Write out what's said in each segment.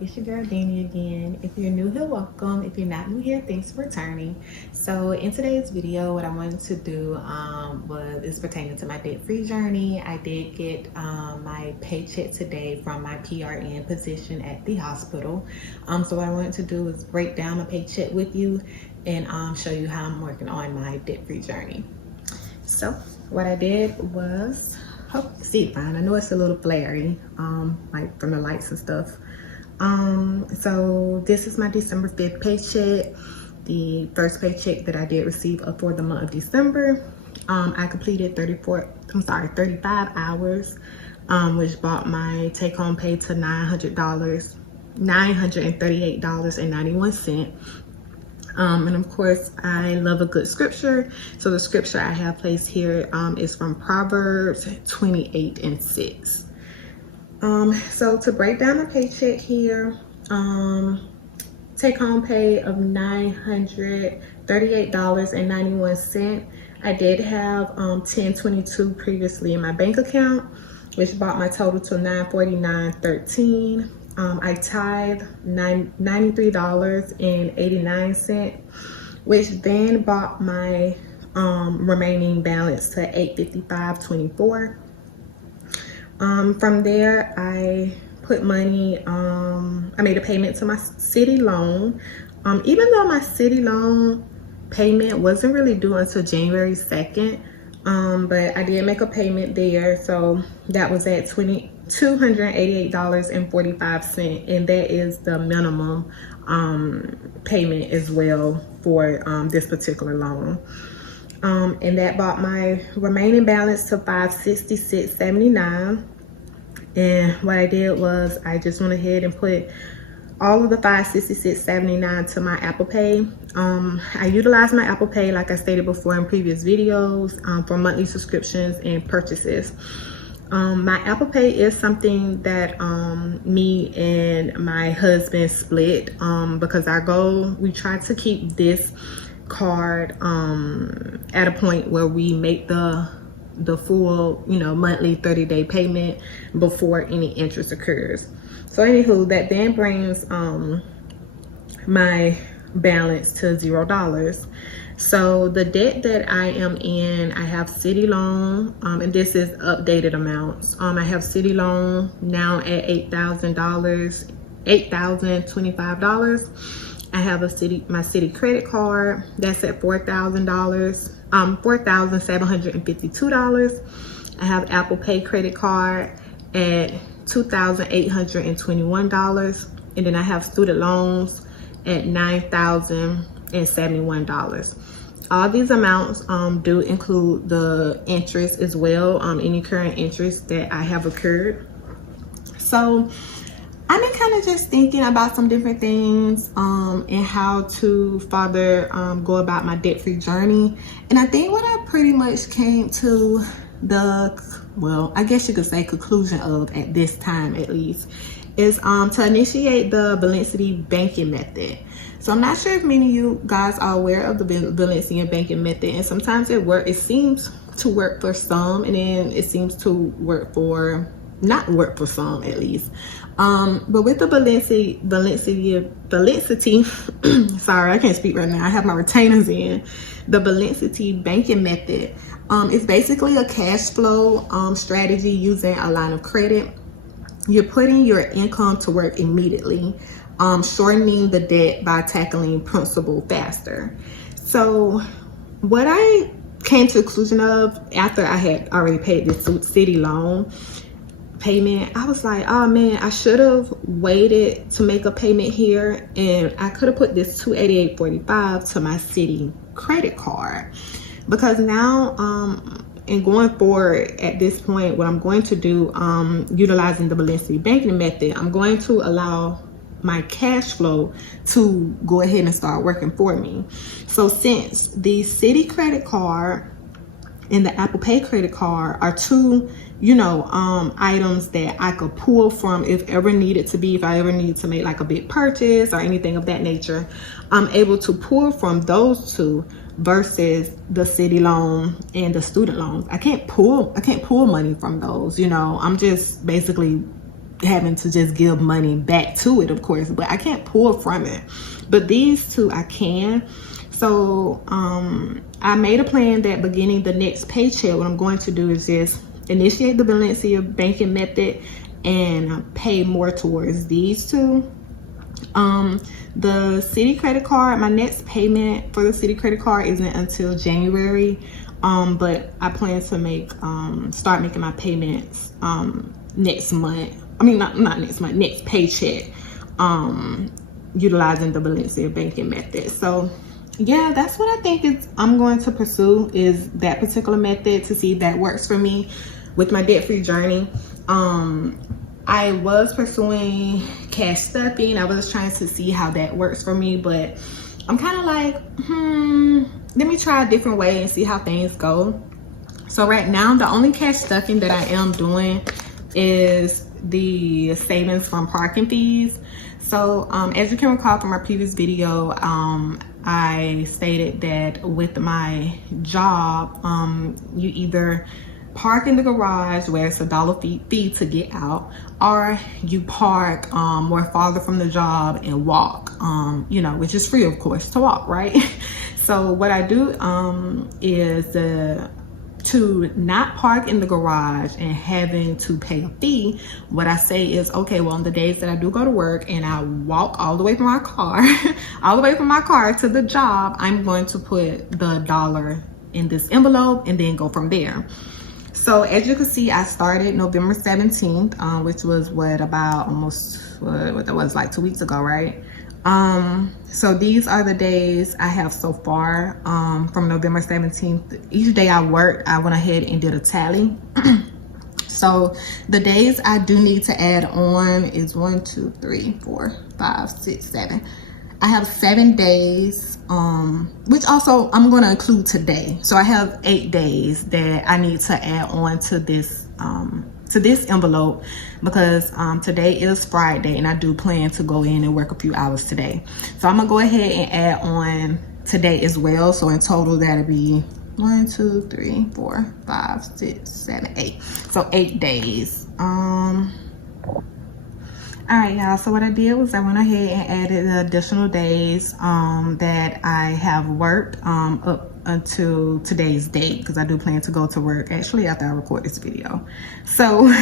it's your girl Danny again. If you're new here, welcome. If you're not new here, thanks for returning. So in today's video, what I wanted to do is pertaining to my debt-free journey. I did get my paycheck today from my PRN position at the hospital. So what I wanted to do is break down the paycheck with you and show you how I'm working on my debt-free journey. So what I did was, hope you see it fine. I know it's a little blurry, like from the lights and stuff. So this is my December 5th paycheck, the first paycheck that I did receive for the month of December. I completed 35 hours, which brought my take-home pay to $938.91. And of course, I love a good scripture. So the scripture I have placed here is from Proverbs 28:6. So to break down the paycheck here, take home pay of $938.91. I did have $10.22 previously in my bank account, which brought my total to $949.13. I tithe $93.89, which then brought my remaining balance to $855.24. From there, I put money, I made a payment to my city loan. Even though my city loan payment wasn't really due until January 2nd, but I did make a payment there. So that was at $288.45, and that is the minimum payment as well for this particular loan. And that brought my remaining balance to $566.79. And what I did was I just went ahead and put all of the $566.79 to my Apple Pay. I utilized my Apple Pay, like I stated before in previous videos, for monthly subscriptions and purchases. My Apple Pay is something that me and my husband split, because our goal, we try to keep this card at a point where we make the full, monthly 30-day payment before any interest occurs. So anywho, that then brings my balance to $0. So the debt that I am in, I have city loan, and this is updated amounts. I have city loan now at $8,025. I have my city credit card that's at $4,000, $4,752. I have Apple Pay credit card at $2,821, and then I have student loans at $9,071. All these amounts do include the interest as well, any current interest that I have occurred. So I've been kind of just thinking about some different things and how to further go about my debt-free journey. And I think what I pretty much came to I guess you could say conclusion of, at this time at least, is to initiate the velocity banking method. So I'm not sure if many of you guys are aware of the velocity banking method, and sometimes it seems to work for some, and then it seems to not work for some at least. But with the velocity, sorry, I can't speak right now. I have my retainers in. The velocity banking method is basically a cash flow strategy using a line of credit. You're putting your income to work immediately, shortening the debt by tackling principal faster. So what I came to the conclusion of after I had already paid this city loan payment, I was like, oh man, I should have waited to make a payment here, and I could have put this $288.45 to my city credit card, because now and going forward at this point, what I'm going to do, utilizing the velocity banking method, I'm going to allow my cash flow to go ahead and start working for me. So since the city credit card and the Apple Pay credit card are two, items that I could pull from if ever needed to be, if I ever need to make like a big purchase or anything of that nature, I'm able to pull from those two versus the city loan and the student loans. I can't pull money from those, I'm just basically having to just give money back to it, of course, but I can't pull from it. But these two I can. So I made a plan that beginning the next paycheck, what I'm going to do is just initiate the Valencia banking method and pay more towards these two. The city credit card, my next payment for the city credit card isn't until January, but I plan to start making my payments next month. I mean, not next month, next paycheck, utilizing the Valencia banking method. So yeah, that's what I think I'm going to pursue, is that particular method, to see if that works for me with my debt-free journey. I was pursuing cash stuffing. I was trying to see how that works for me, but I'm kind of like, let me try a different way and see how things go. So right now, the only cash stuffing that I am doing is the savings from parking fees. So as you can recall from our previous video, I stated that with my job, you either park in the garage where it's $1 fee to get out, or you park more farther from the job and walk, you know, which is free, of course, to walk, right? So what I do is to not park in the garage and having to pay a fee. What I say is, okay, well, on the days that I do go to work and I walk all the way from my car, all the way from my car to the job, I'm going to put the $1 in this envelope and then go from there. So as you can see, I started November 17th, which was about what that was, like 2 weeks ago, right? So these are the days I have so far, from November 17th. Each day I worked, I went ahead and did a tally. So the days I do need to add on is 1, 2, 3, 4, 5, 6, 7. I have 7 days, which also I'm going to include today. So I have 8 days that I need to add on to this envelope, because today is Friday and I do plan to go in and work a few hours today. So I'm gonna go ahead and add on today as well. So in total, that'll be 1, 2, 3, 4, 5, 6, 7, 8. So 8 days. All right, y'all, so what I did was I went ahead and added the additional days that I have worked up until today's date, because I do plan to go to work actually after I record this video. So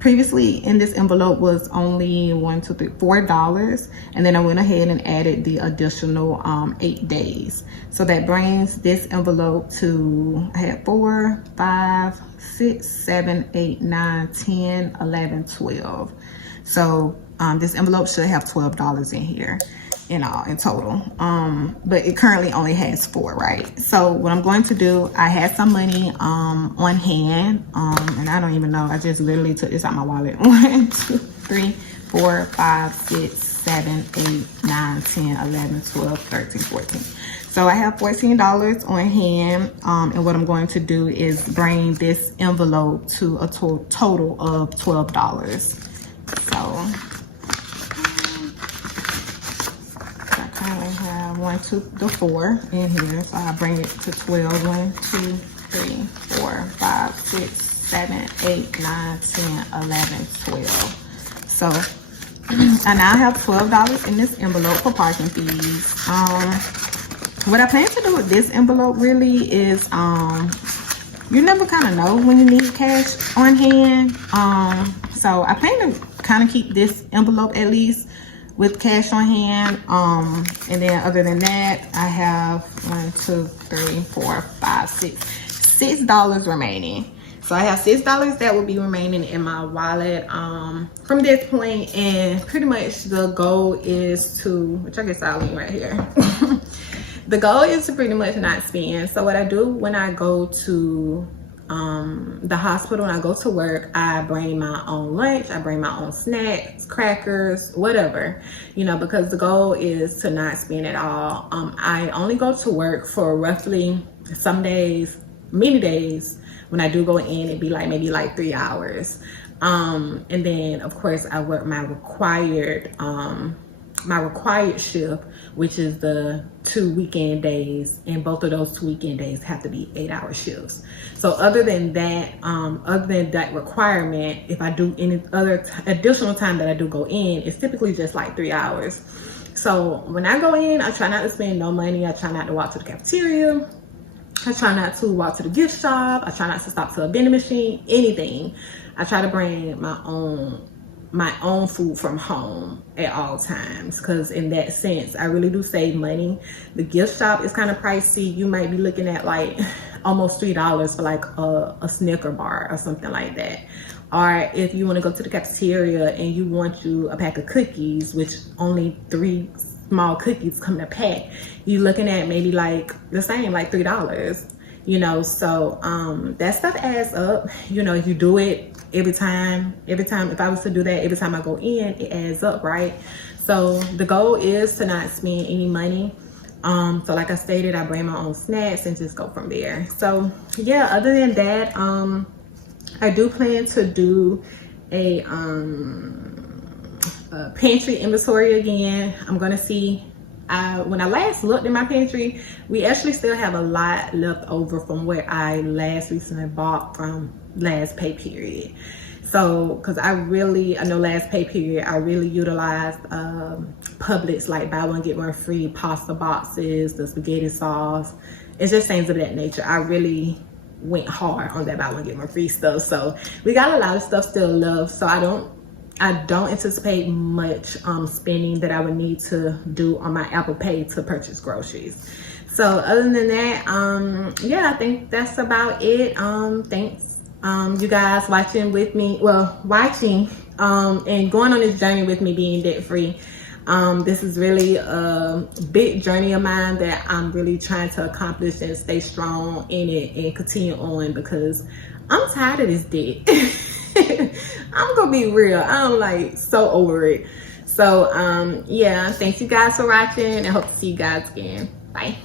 previously in this envelope was only $4, and then I went ahead and added the additional 8 days. So that brings this envelope to, I had 4, 5, 6, 7, 8, 9, 10, 11, 12. So this envelope should have $12 in here, in total. But it currently only has 4, right? So what I'm going to do, I had some money on hand, and I don't even know, I just literally took this out my wallet. 1, 2, 3, 4, 5, 6, 7, 8, 9, 10, 11, 12, 13, 14. So I have $14 on hand, and what I'm going to do is bring this envelope to a total of $12. So I currently have 1, 2, 4 in here, so I bring it to 12. 1, 2, 3, 4, 5, 6, 7, 8, 9, 10, 11, 12. So I now have $12 in this envelope for parking fees. What I plan to do with this envelope really is, you never kind of know when you need cash on hand. So I plan to kind of keep this envelope at least with cash on hand. And then other than that, I have 1, 2, 3, 4, 5, 6, $6 remaining. So I have $6 that will be remaining in my wallet from this point, and pretty much the goal is to, which I guess I'll leave right here. The goal is to pretty much not spend. So what I do when I go to the hospital, when I go to work, I bring my own lunch, I bring my own snacks, crackers, whatever, because the goal is to not spend at all. I only go to work for roughly, some days, many days, when I do go in, it'd be like maybe like 3 hours. And then of course I work my required my required shift, which is the 2 weekend days, and both of those 2 weekend days have to be 8-hour shifts. So other than that requirement, if I do any other additional time that I do go in, it's typically just like 3 hours. So when I go in, I try not to spend no money. I try not to walk to the cafeteria. I try not to walk to the gift shop. I try not to stop to a vending machine, anything. I try to bring my own food from home at all times, because in that sense I really do save money. The gift shop is kind of pricey. You might be looking at like almost $3 for like a Snicker bar or something like that. Or if you want to go to the cafeteria and you want you a pack of cookies, which only 3 small cookies come in a pack, you're looking at maybe like the same, like $3, you know. So that stuff adds up, you know. If you do it every time, if I was to do that every time I go in, it adds up, right? So the goal is to not spend any money. So like I stated, I bring my own snacks and just go from there. So yeah, other than that, I do plan to do a pantry inventory again. I'm gonna see. When I last looked in my pantry, we actually still have a lot left over from what I last recently bought from last pay period. So, because I know last pay period, I really utilized Publix, like buy one get one free pasta boxes, the spaghetti sauce. It's just things of that nature. I really went hard on that buy one get one free stuff. So we got a lot of stuff still left. So I don't anticipate much spending that I would need to do on my Apple Pay to purchase groceries. So other than that, yeah, I think that's about it. Thanks you guys watching with me, and going on this journey with me being debt free. This is really a big journey of mine that I'm really trying to accomplish and stay strong in it and continue on, because I'm tired of this debt. I'm gonna be real, I'm like so over it. So yeah, thanks you guys for watching, and hope to see you guys again. Bye.